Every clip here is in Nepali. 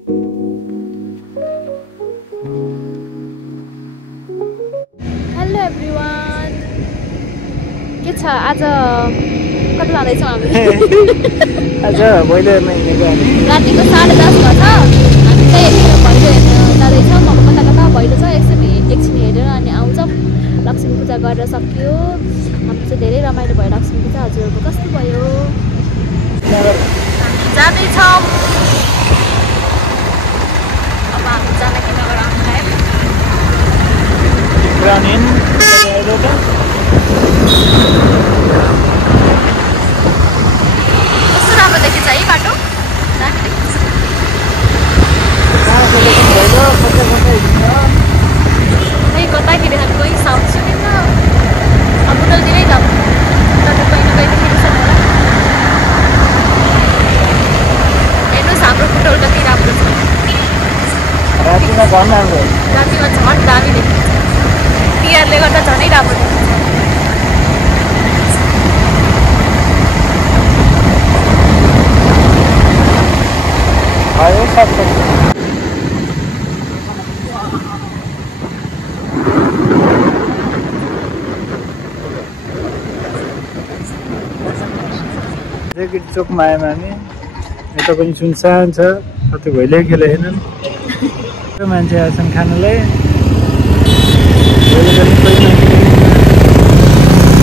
हेलो एभ्रिवान, के छ आज कता जाँदैछौँ हामी? आज भैलो हेर्न रातिको 10:30 भयो छ। हामी चाहिँ एकछिन भैलो हेर्न जाँदैछौँ। अब कता कता भैलो छ, एकछिन हेरेर अनि आउँछौँ। लक्ष्मी पूजा गरेर सकियो। हामी चाहिँ धेरै रमाइलो भयो लक्ष्मी पूजा। हजुरहरूको कस्तो भयो? हामी जाँदैछौँ। अब हामी जानकी नगर आउँछौँ। कस्तो राम्रो देखिन्छ है बाटो? दामी देखिन्छ। खै कताखेरि हामी कोही साउन्ड सुनिन्न। अब बुटलतिरै जाऊँ। बुटलतिर कहीँ न कहीँ देखेको छ होला। हेर्नुहोस् हाम्रो बुटल कति राम्रो छ। रातिमा झन् दामी देखिन्छ। तिहारले गर्दा झनै राम्रो देखिन्छ। चोकमा आयौँ हामी। यता पनि सुनसान छ, कतै भैलो खेलेनन्। मान्छे आएछन् खानलाई।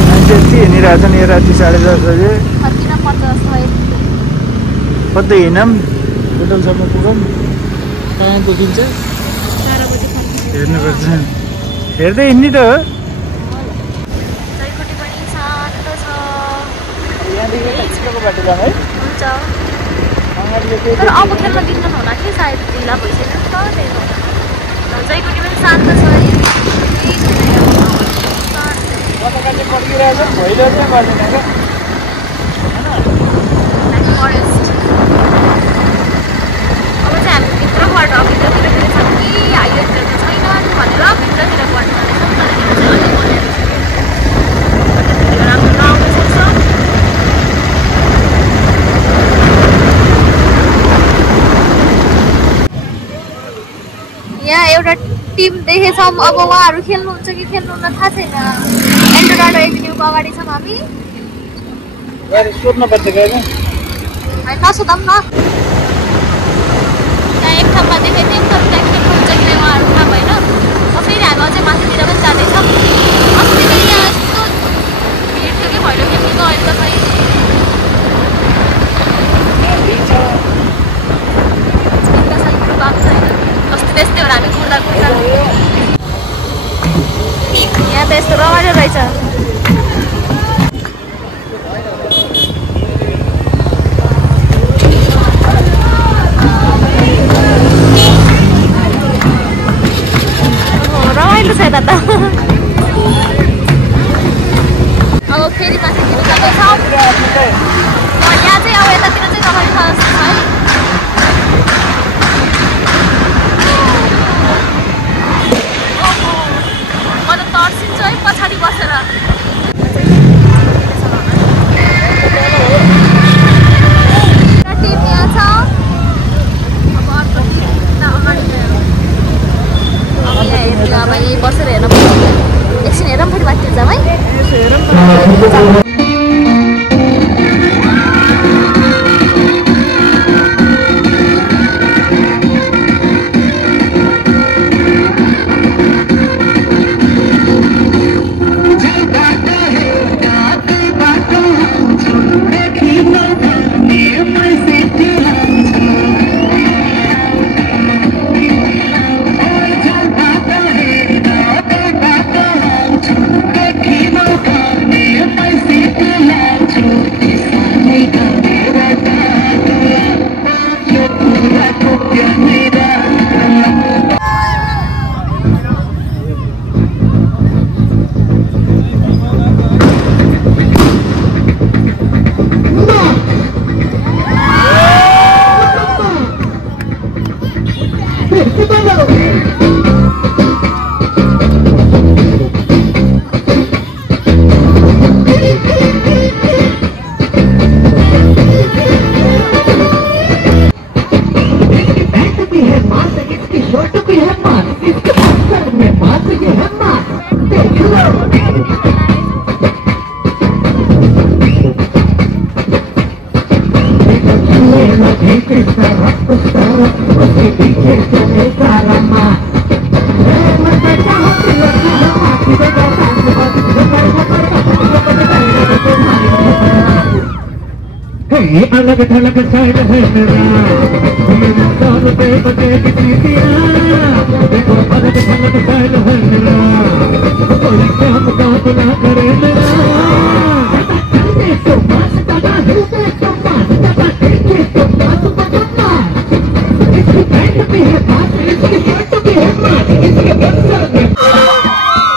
मान्छे यति हिँडिरहेछन् यो राति 10:30 बजे। कतै हिँडौँ, होटलसम्म पुगौँ। कहाँ पुगिन्छ हेर्नुपर्छ। हेर्दै हिँड्ने त हो। बाटो जाउँ है। हुन्छ। तर अब खेल्न दिन्न होला कि सायद ढिला भइसक्यो नि त, त्यही भएर। जयकोटी पनि शान्त छ है। पड्किरहेछ भैलो चाहिँ गर्दैन क्या। फरेस्ट। अब चाहिँ हामी भित्रबाट भित्रतिर फेरि छ कि हाइवेतिर त छैन भनेर भित्रतिर गर्नु जाँदैछौँ। तर यहाँ चाहिँ अलिक बनाएर छ। राम्रो नआउनु सक्छ। यहाँ एउटा टिम देखेछौँ। अब उहाँहरू खेल्नुहुन्छ कि खेल्नुहुन्न थाहा छैन। एल्डोराडो एभिन्यूको अगाडि छौँ हामी। सोध्न पर्छ क्या। नसोधौँ न। त्यहाँ एक ठाउँमा देखेको थियौँ तर त्यहाँ खेल्नुहुन्छ कि उहाँहरू थाहा भएन। फेरि हामी अझै माथितिर पनि जाँदैछौँ। अस्ति नै यहाँ यस्तो भिड थियो कि भैलो खेल्नुको। अहिले त खै अस्ति त्यस्तै हो। हामी कुर्दा यहाँ त यस्तो रमाइलो रहेछ। रमाइलो छ यता त। अब फेरि माथितिर जाँदैछौँ। यहाँ चाहिँ अब यतातिर चाहिँ रमाइलो छ जस्तो छ है। म त तर्सिन्छु है पछाडि बसेर। टिम यहाँ छ। अब अर्को टिम अगाडि गयो। अब यहाँ हेर्नु, अब यहीँ बसेर हेर्न पर्छ। एकछिन हेरौँ फेरि माथितिर जाऊँ है। अलग थलग साइड है मेरा दारू पे बजे की सीटियां देखो अलग थलग साइड है मेरा कोई काम का ना करे मेरा तो पास तका है तो पास तका है तो पास तका इसकी पैंट भी है पास इसकी शर्ट भी है पास इसके बक्सा में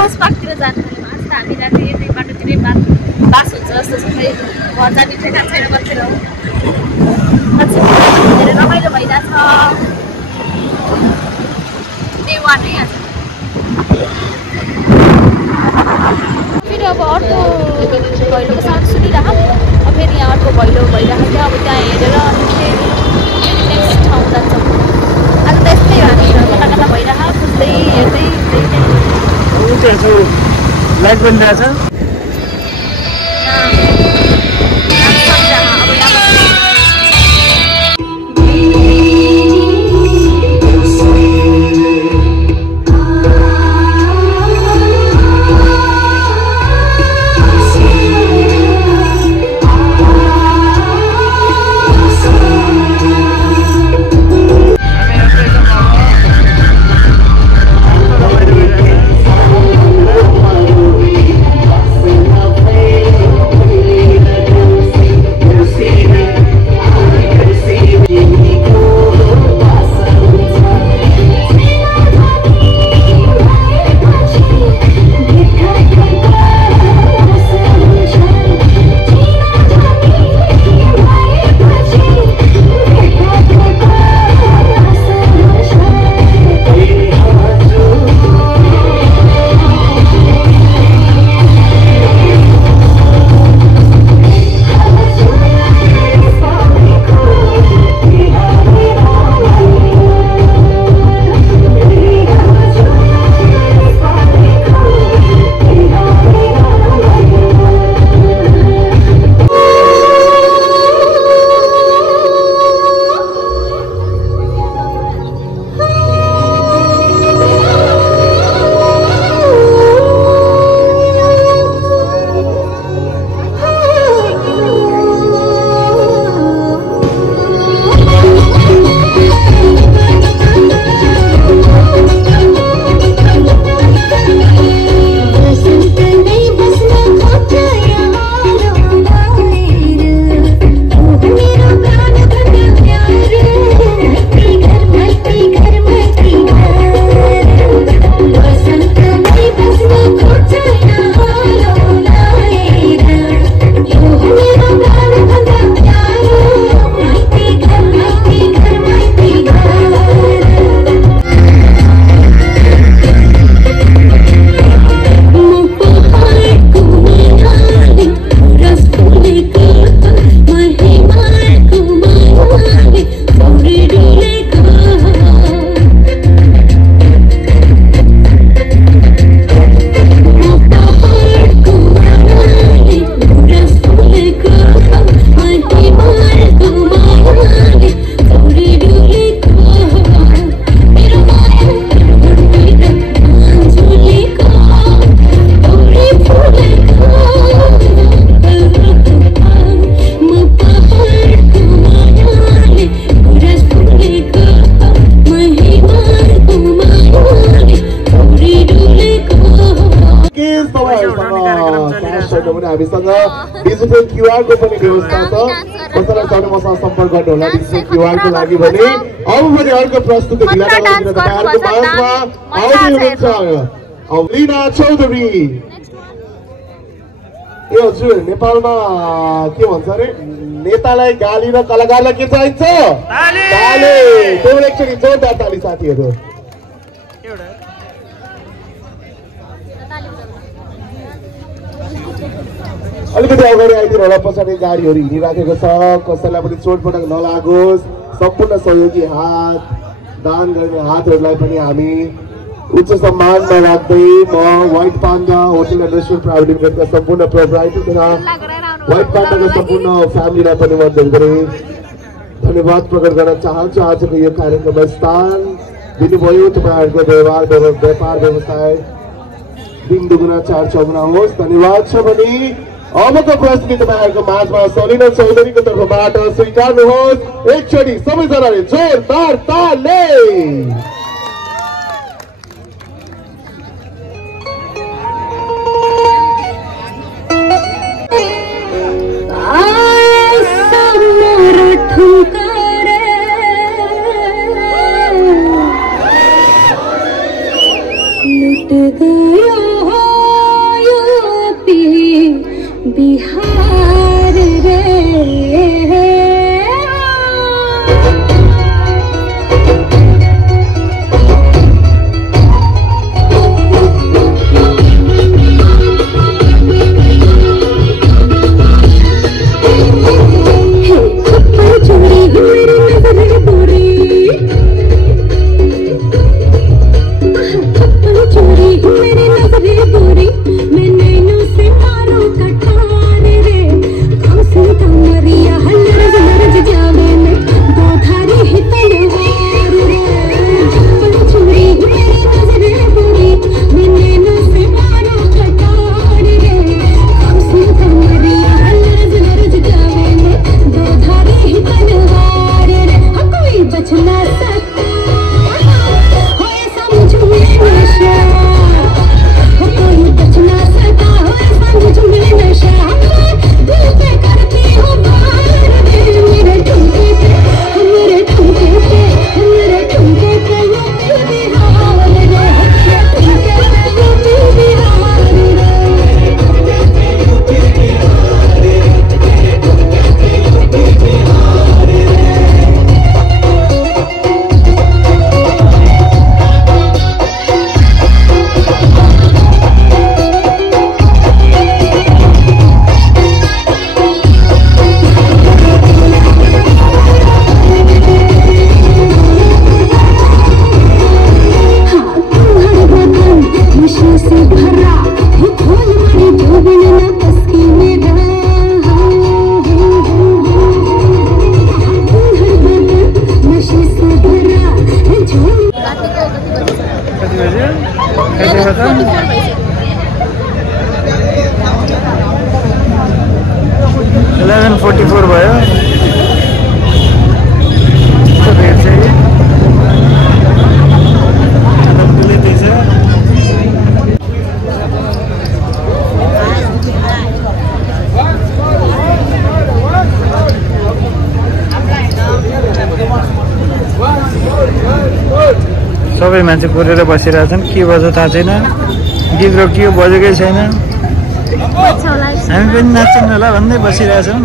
बस पार्कतिर जानु पर्यो हामी राति यतै बाटोतिरै बास हुन्छ जस्तो सबै घर जाने ठेगान छैन बसेर धेरै रमाइलो भइरहेछ देवा नै आज फेरि अब अर्को भैलोको साउन्ड सुनिरह फेरि यहाँ अर्को भैलो भइरहेको थियो अब त्यहाँ हेरेर फेरि नेक्स्ट ठाउँ जान्छौँ आज त यस्तै हामी कता कता भइरह बुझ्दै हेर्दै लाइट बनिरहेछ क्यूआर को पनि व्यवस्था छ कसैलाई चाहिँ मसँग सम्पर्क गर्नु होला डिजिटल क्यूआर को लागि भने अब पनि अर्को प्रस्तुति ढिला नगरिदिनु तपाईहरुको माझमा आउँदै हुनुहुन्छ लीना चौधरी ए हजुर नेपालमा के भन्छ रे नेतालाई गाली र कलाकारलाई के चाहिन्छ ताली त्यो एकचोटी जोरदार ताली साथीहरु अलिकति अगाडि आइदिनु होला पछाडि गाडीहरु हिँडिराखेको छ कसैलाई पनि चोटपटक नलागोस् सम्पूर्ण सहयोगी हात दान गर्ने हातहरुलाई पनि हामी उच्च सम्मानमा राख्दै म white panda hotel and restaurant private लिमिटेडका सम्पूर्ण प्रोप्राइटर तथा व्हाइट पान्डाको सम्पूर्ण फ्यामिलीलाई पनि म धेरै धन्यवाद प्रकट गर्न चाहन्छु आजको यो कार्यक्रममा स्थान दिनुभयो तपाईहरुको व्यापार व्यवसाय दिन दुगुना चार चौगुना होस् धन्यवाद छ भने अबको प्रस्तुति तपाईहरुको माझमा सलिना चौधरीको तर्फबाट स्वीकार्नुहोस् एकचोटी सबैजनाले जोरदार ताली लुट गयो यूपी बिहार रे सबै मान्छे कोरेर बसिरहेछन् के बज्छ थाहा छैन गीत रोकियो बजेकै छैन हामी पनि नाच्छौँ होला भन्दै बसिरहेछौँ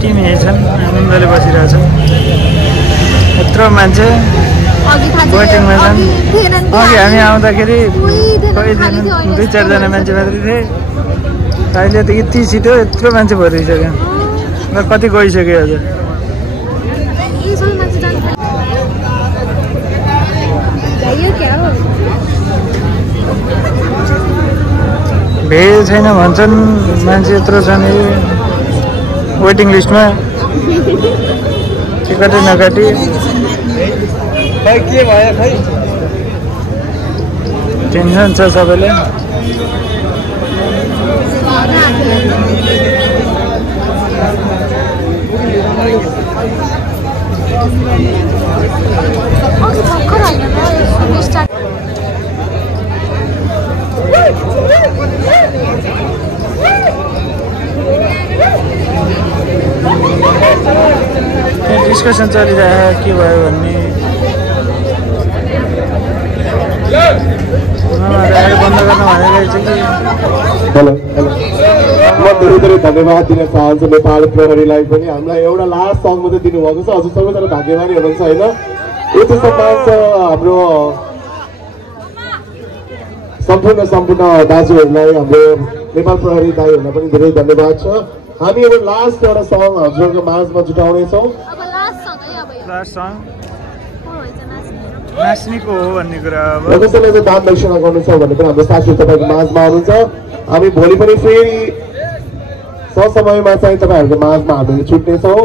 टिम यही छन् आनन्दले बसिरहेछौँ यत्रो मान्छे वेटिङमा छन् अघि हामी आउँदाखेरि कोही दुई चारजना मान्छे मात्रै थिए अहिले त यति छिटो यत्रो मान्छे भरिसक्यो र कति गइसक्यो अझ भेज छैन भन्छन् मान्छे यत्रो छन् वेटिङ लिस्टमा टिकटै नकाटी के भयो खै टेन्सन छ सबैले डिस्कसन चलिरहेको के भयो भन्ने बन्द गर्न भनेको छ कि हेलो म धेरै धेरै धन्यवाद दिन चाहन्छु नेपाल प्रहरीलाई पनि हामीलाई एउटा लास्ट सङ मात्रै दिनुभएको छ हजुर सबैजना भाग्यमानी हुनुहुन्छ होइन यति सम्मान छ हाम्रो सम्पूर्ण दाजुहरूलाई हाम्रो नेपाल प्रहरी दाइहरूलाई पनि धेरै धन्यवाद छ हामी अब लास्ट एउटा सङ हजुरहरूको माझमा जुटाउनेछौँ नाच्नेको हो भन्ने कुरा अब कसैलाई चाहिँ दान दक्षिणा गर्नु छ भने पनि हाम्रो साथी तपाईँको माझमा हुनुहुन्छ हामी भोलि पनि फेरि समयमा चाहिँ तपाईँहरूको माझमा हामी छुट्नेछौँ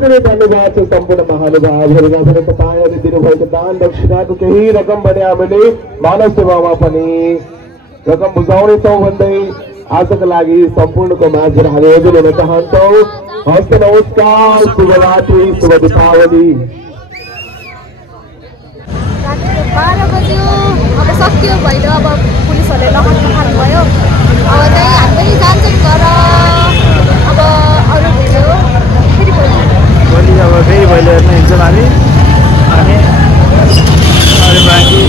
धेरै धन्यवाद छ सम्पूर्ण महानुभावहरूमा भने तपाईँहरूले दिनुभएको दान दक्षिणाको केही रकम भने हामीले मानव सेवामा पनि रकम बुझाउनेछौँ भन्दै आजको लागि सम्पूर्णको माझ हामी हजुर हुन चाहन्छौँ। हस्त नमस्कार, शुभरात्रि, शुभ दीपावली। 12 बज्यो, अब सक्यो भइलो। अब पुलिसहरूले लगाउन थाल्नुभयो। अब चाहिँ हामी जान्छौँ घर। अब अरू भिडियो फेरि भोलि अब फेरि भैलो हेर्न हिँड्छौँ हामी अनि अरू बाँकी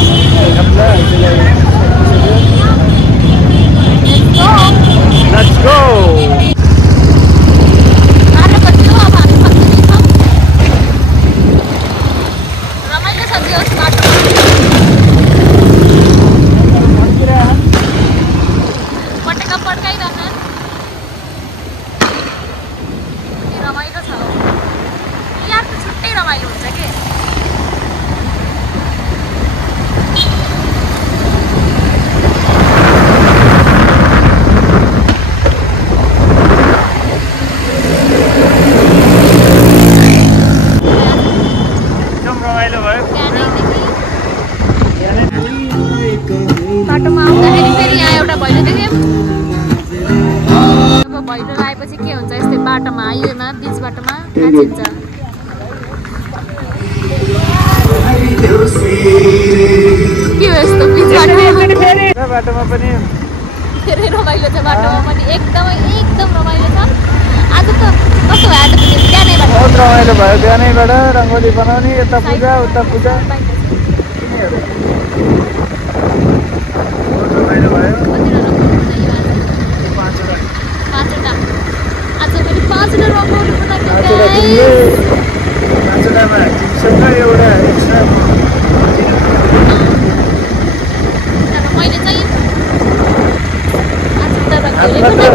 लेट्स गो। बाटोमा आउँदाखेरि फेरि यहाँ एउटा भैलो देख्यौँ। अब भैलो लगाएपछि के हुन्छ, यस्तै बाटोमा आइयोमा बिच बाटोमा नाचिन्छ। के हो यस्तो बिच बाटोमा पनि धेरै रमाइलो छ। बाटोमा पनि एकदम रमाइलो छ। आज त कस्तो भयो, आज बिहानैबाट बहुत रमाइलो भयो। बिहानैबाट रङ्गोली बनाउने, यता पूजा उता पूजा रमाइलो भयो। पाँचवटा आज फेरि 5वटा रङ्गोली बनाएको एउटा एक्स्ट्रा मैले चाहिँ आज त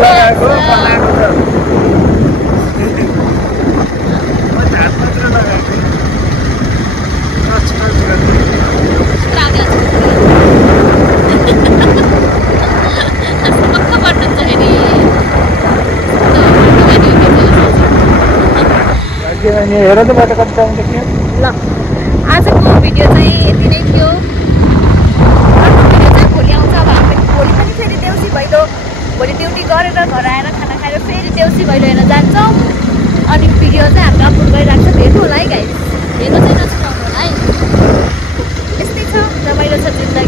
लगाएको हेर त बाटो कति टाइम देख्यो। ल आजको भिडियो चाहिँ यति नै थियो। अर्को भिडियो चाहिँ भोलि आउँछ। अब हामी भोलि पनि फेरि देउसी भैलो, भोलि ड्युटी गरेर घर आएर खाना खाएर फेरि देउसी भैलो हेर्न जान्छौँ। अनि भिडियो चाहिँ हाम्रो अपलोड गरिरहेको छ। हेर्नु होला है गाइस, हेर्नु चाहिँ नछुटाउनु होला है। यस्तै छ, रमाइलो छ जिन्दगी।